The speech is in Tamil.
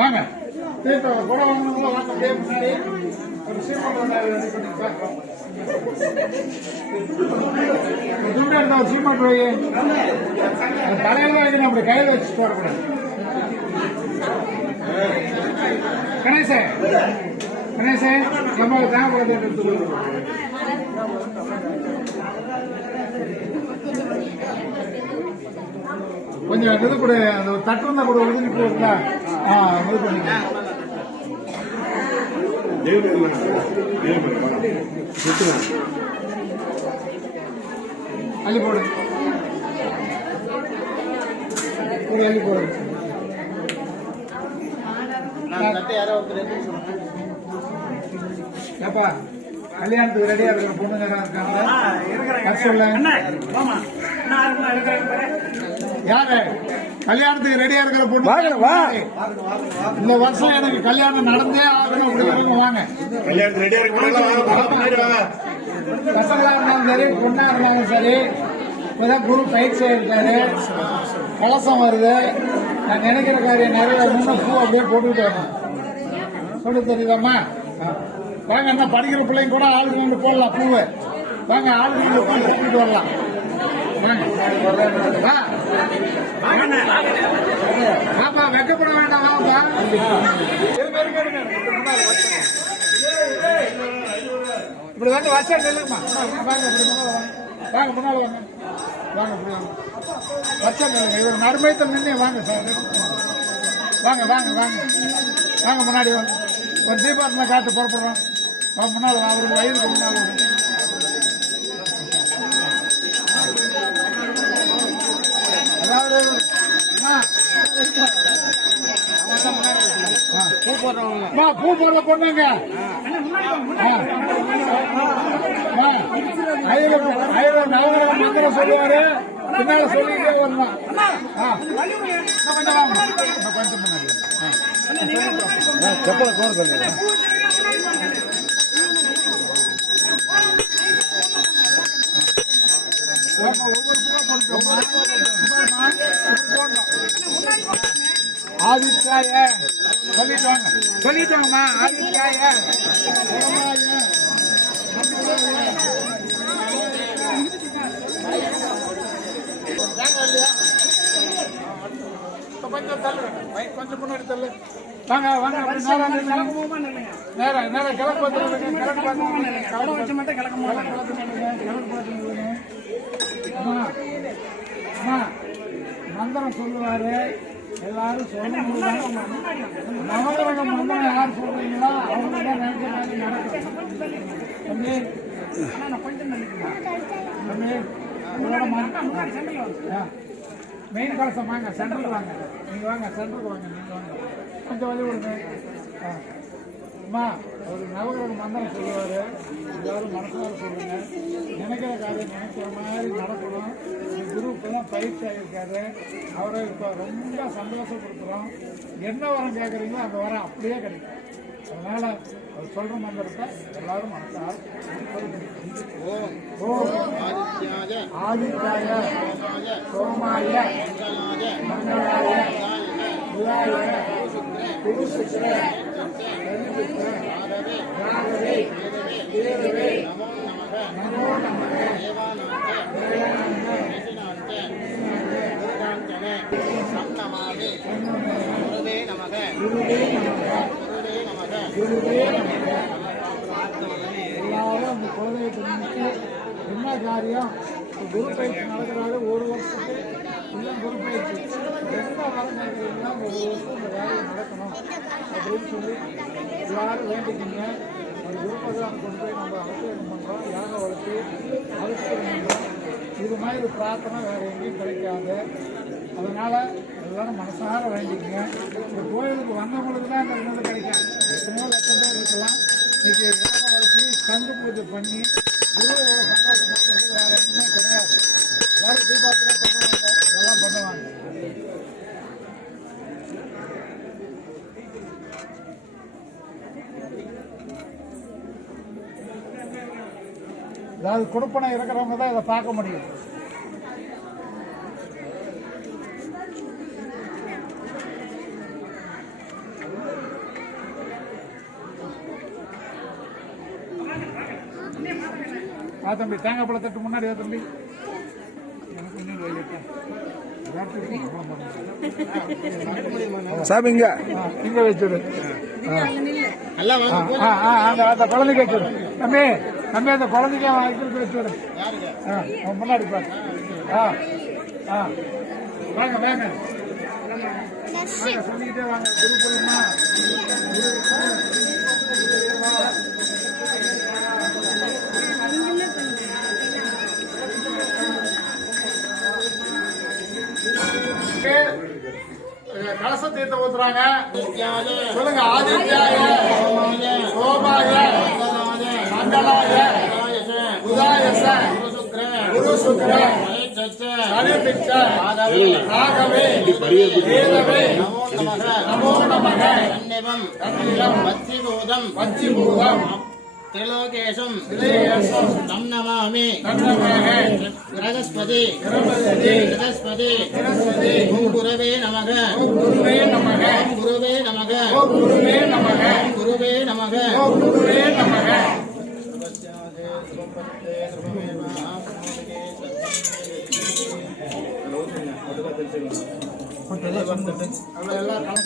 வாங்க கூட வாங்கணுங்களா வாங்க அப்படியே முன்னாடி ஒரு சீமான் எடுத்த ஒரு சீமான் போய் தலையில வைக்கணும் அப்படி கையில் வச்சுட்டு வரக்கூடாது. கணேசே கணேசே நம்ம தேவைப்படுறது எடுத்து கொஞ்சம் இது கூட அந்த தட்டு இருந்தா கூட ஒதுங்கி போகுங்களா? இது பண்ணிக்க அள்ளி போடு அள்ளி போடு. ஏப்பா கல்யாணத்துக்கு ரெடியா இருக்கிற பொண்ணுங்க இருக்காங்க. யாரு கல்யாணத்துக்கு ரெடியா இருக்கிற பொண்ணு? இந்த வருஷம் எனக்கு கல்யாணம் நடந்தே ஆகணும். வாங்க கல்யாணத்துக்கு ரெடியா இருக்க பசங்களா இருந்தாலும் சரி பொண்ணா இருந்தாலும் சரி. இப்பதான் குரு பயிற்சி இருக்காரு, கலசம் வருது. நான் நினைக்கிற காரியம் நிறைய பூ அப்படியே போட்டுக்கிட்டு வரணும். சொல்லி தெரியுதாம்மா? வாங்க என்ன படிக்கிற பிள்ளைங்க கூட ஆளுங்க போடலாம் பூவை. வாங்க ஆளுங்க போட்டு வரலாம். பாப்பா வெக்கப்பட வேண்டாம். வாப்பா இப்படி வந்து வச்சா இல்லைம்மா. வாங்க வாங்க முன்னால வாங்க வாங்க வச்சா இல்லைங்க. இவர் நடுமையத்தில் நின்று வாங்க சார். வாங்க வாங்க வாங்க வாங்க முன்னாடி வாங்க. ஒரு தீபாவளி காட்டு புறப்படுறோம். முன்னாள் அவருக்கு வயதுக்கு முன்னால் அதாவது பூ போடுற பொண்ணுங்க மந்திரம் சொல்லுவாரு. பின்னால சொல்லிட்டே வரணும். கொஞ்சம் வாங்க கொஞ்சம் முன்னாடி செப்பல கோர் ஆதித்யாய சொல்லிட்டாங்கம்மா. ஆதித்யாய கொஞ்சம் தள்ளு, கொஞ்சம் முன்னாடி தள்ளு. வாங்க வாங்க நேரம் நேரம் கிழக்கு மந்திரம் சொல்லுவாரு. எல்லாரும் சொல்லணும். நவகிரக மந்திரம் யார் சொல்றீங்களோ அவங்க தான் நினைச்ச நடக்கும். மெயின் கலசம் வாங்க சென்ட்ரல் வாங்க. நீங்க வாங்க சென்ட்ரலுக்கு வாங்க. நீங்க வாங்க கொஞ்சம் வழி விடுங்க. அம்மா ஒரு நவகிரக மந்திரம் சொல்லுவாரு. எல்லாரும் மனசார சொல்லுங்க. நினைக்கிற காரியம் நினைக்கிற மாதிரி நடக்கணும். குரூப் தான் பயிற்சி ஆகியிருக்காரு. அவரை இப்போ ரொம்ப சந்தோஷப்படுத்துகிறோம். என்ன வரம் கேட்குறீங்களோ அந்த வரம் அப்படியே கிடைக்கும். அதனால அவர் சொல்ற மந்திரத்தை எல்லாரும் மனசார ஆதித்யாய சோமாய மங்களாய புதாய குருசுக்ர ராகவே தேவவே நமோ நமக எல்லாரும் அந்த குலதெய்வத்தை என்ன காரியம் குரு பயிற்சி நடக்கிறாரு. ஒரு வருஷத்துக்கு இல்லை குரு பயிற்சி எந்த வரம் கேட்குறீங்களோ ஒரு வருஷம் இந்த வேலை நடக்கணும் அப்படின்னு சொல்லி எல்லாரும் வேண்டிக்கிங்க. ஒரு குரு பகவான் கொண்டு போய் நம்ம அபிஷேகம் பண்ணுறோம், யாக வளர்த்து அபிஷேகம் பண்ணுறோம். இது மாதிரி பிரார்த்தனை வேறு எங்கேயும் கிடைக்காது. அதனால எல்லாரும் மனசார வேண்டிக்கங்க. இந்த கோயிலுக்கு வந்தவங்களுக்கு தான் இந்த வினது கிடைக்கும். எத்தனையோ லட்சம் பேர் இருக்கலாம். இன்னைக்கு யாக வளர்ச்சி சங்கு பூஜை பண்ணி குரு எவ்வளோ சந்தோஷப்படுறது வேற எதுவுமே கிடையாது. எல்லாரும் தீபாவளி பண்ணுவாங்க, எல்லாம் பண்ணுவாங்க. அதாவது கொடுப்பனை இருக்கிறவங்க தான் இதை பார்க்க முடியும். தம்பி தேங்காய் பழ தட்டு முன்னாடி தம்பி எனக்கு முன்னாடி வைக்கிட்டேன் சாப்பிங்க இங்க வச்சுடு அந்த குழந்தைக்கு வச்சுடு தம்பி தம்பி அந்த குழந்தைக்கு வைக்கிறது வச்சுடு முன்னாடி பாரு வாங்க வாங்க சொல்லிக்கிட்டே வாங்க குரு பூர்ணிமா கலச தீர்த்தம் ஊத்துறாங்க சொல்லுங்க ஆதித்யாய சோமாய மங்களாய உதாயச குரு சுக்ர சனி பிச்ச ஆகவே கேதவே நமோ நமக பச்சிபூதம் त्रिलोकेशं तं नमामि बृहस्पति ओं गुरवे नमः गुरुवे नमः எல்லாரும்